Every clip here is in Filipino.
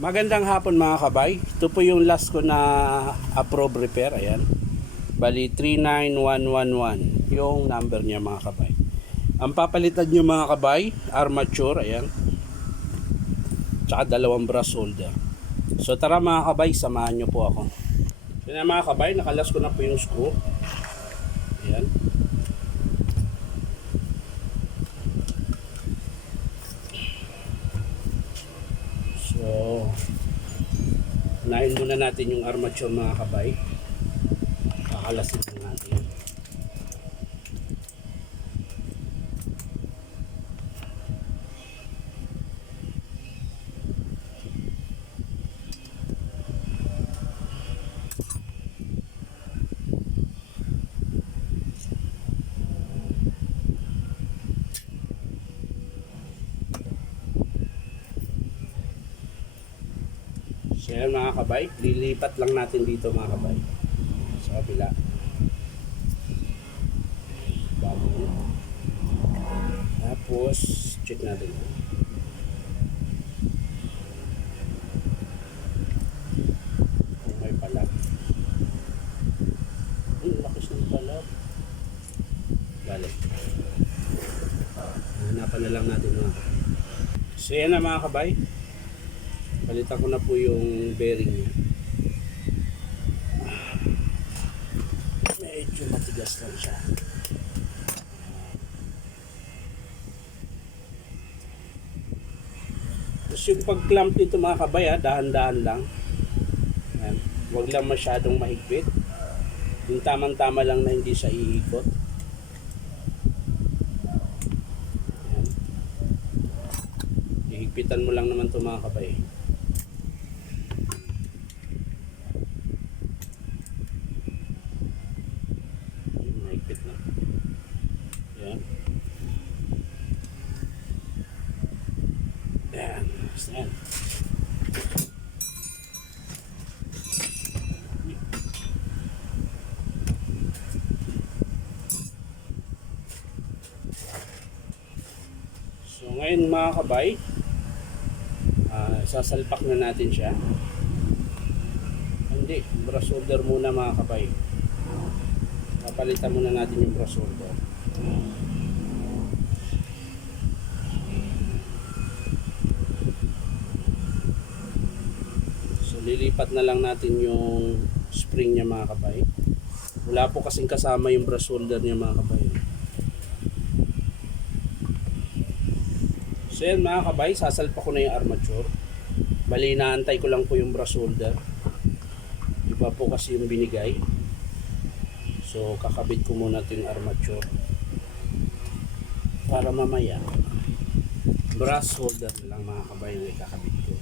Magandang hapon mga kabay. Ito po yung last ko na approve repair. Ayan. Bali 39111 yung number niya mga kabay. Ang papalitan nyo mga kabay, armature. Ayan. Tsaka dalawang brass solder. So tara mga kabay, samahan nyo po ako. So na mga kabay, nakalas ko na po yung screw. Ayan. So unahin muna natin yung armature mga kabay. Kakalasin lang natin. So yan mga kabay, lilipat lang natin dito mga kabay sa kabila. Bago. Tapos check natin kung may palag. Lakas ng palag. Balik. Hanapan na lang natin mga kabay. So yan na mga kabay, palitan ko na po yung bearing niya. Medyo matigas lang siya. Tapos yung pag-clamp nito mga kabay, dahan-dahan lang. Ayan. Huwag lang masyadong mahigpit. Yung tamang-tama lang na hindi siya iikot. Ayan. Ihigpitan mo lang naman ito mga kabay. Ayan, ayan. So ngayon mga kabay, sasalpak na natin siya. Hindi, brass solder muna mga kabay. Papalitan muna natin yung brass solder. Lilipat na lang natin yung spring niya mga kabay. Wala po kasing kasama yung brass solder niya mga kabay. So yan mga kabay, sasalpa ko na yung armature. Bali inaantay ko lang po yung brass solder. Iba po kasi yung binigay. So kakabit ko muna ito yung armature. Para mamaya brass solder lang mga kabay yung ikakabit ko.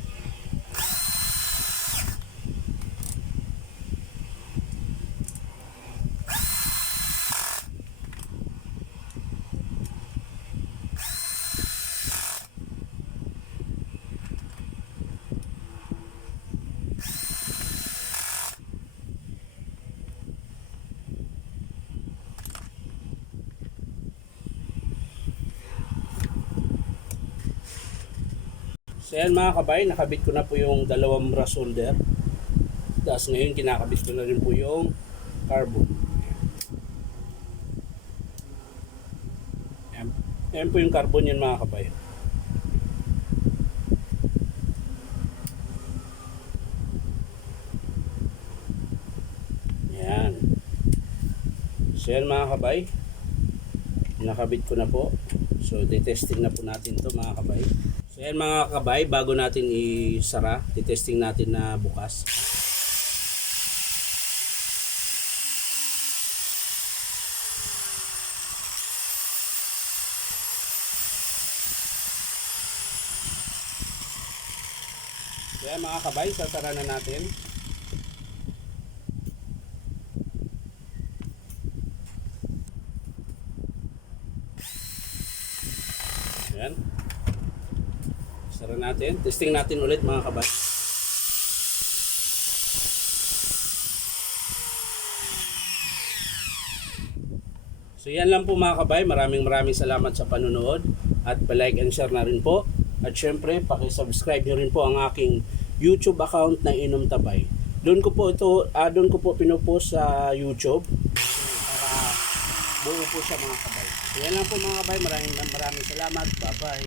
So yan mga kabay, nakabit ko na po yung dalawang brass solder. Tapos ngayon kinakabit ko na rin po yung carbon. Yan po yung carbon yun mga kabay. Yan. So yan mga kabay, nakabit ko na po. So detesting na po natin to mga kabay. So yan mga kabay, bago natin isara, titesting natin na bukas. So yan mga kabay, sasara na natin. Yan. Sara natin. Testing natin ulit mga kabay. So yan lang po mga kabay. Maraming salamat sa panonood. At palike and share na rin po. At syempre, paki-subscribe nyo rin po ang aking YouTube account ng Inom Tabay. Doon ko po pinopost sa YouTube para buo po siya mga kabay. Yan lang po mga kabay. Maraming salamat. Bye-bye.